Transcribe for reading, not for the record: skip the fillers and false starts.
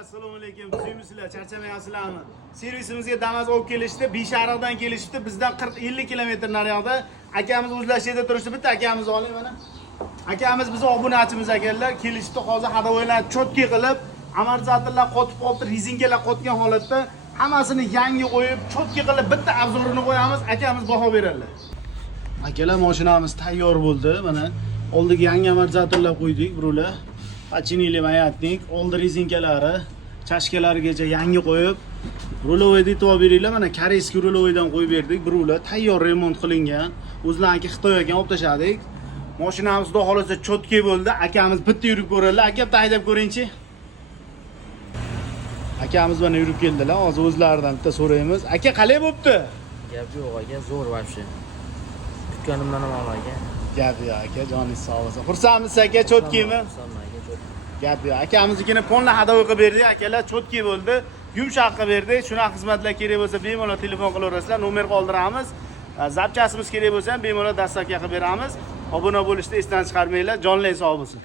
assalomu alaykum. Tuzuymisilar, charchamayapsizlarmi? Servisimizga Damas olib kelishdi, Beshariqdan kelishdi. Bizdan 40-50 kilometr nariyoqda akamiz o'zlashida turishdi. Bitta akamiz oling mana. Akamiz bizning obunachimiz ekanlar. Kelishdi, hozir hadovoylarni chotki qilib, amortizatorlar qotib qoldi, rezinkalar qotgan holatda hammasini yangi qo'yib, chotki qilib bitta obzorini qo'yamiz, akamiz baho beradilar. Akalar, mashinamiz tayyor bo'ldi. Mana oldiga yangi amortizatorlar qo'ydik, birovlar. Pachinili mayatnik, oldi rezinkalari, chashkalarigacha yangi qo'yib, rulovoyda yetib beringlar. Mana koreyskiy rulovoydan qo'yib berdik. Birovlar tayyor remont qilingan. O'zlariniki Xitoy ekan, olib tashladik. Mashinamiz xudo xolasa chotki bo'ldi. Akamiz bitta yurib ko'radilar. Aka, bitta haydab ko'ring-chi. Akamiz mana yurib keldilar. Hozir o'zlaridan bitta so'raymiz. Aka, qalay bo'pti? Gap yo'q aka, zo'r вообще. Kutganimdan ham aka. Gap yo'q aka, joningiz sog' bo'lsin. Xursandmisiz aka, chotkimi? Gap yo'q. Akamiznikini polni hadovoy qilib berdik. Akalar chotki bo'ldi. Yumshoq qilib berdik. Shunaqa xizmatlar kerak bo'lsa, bemalol telefon qilaverasizlar. Nomer qoldiramiz. Zapchasimiz kerak bo'lsa ham bemalol dastavka qilib beramiz. Obuna bo'lishni esdan chiqarmanglar. Jonlar sog' bo'lsin.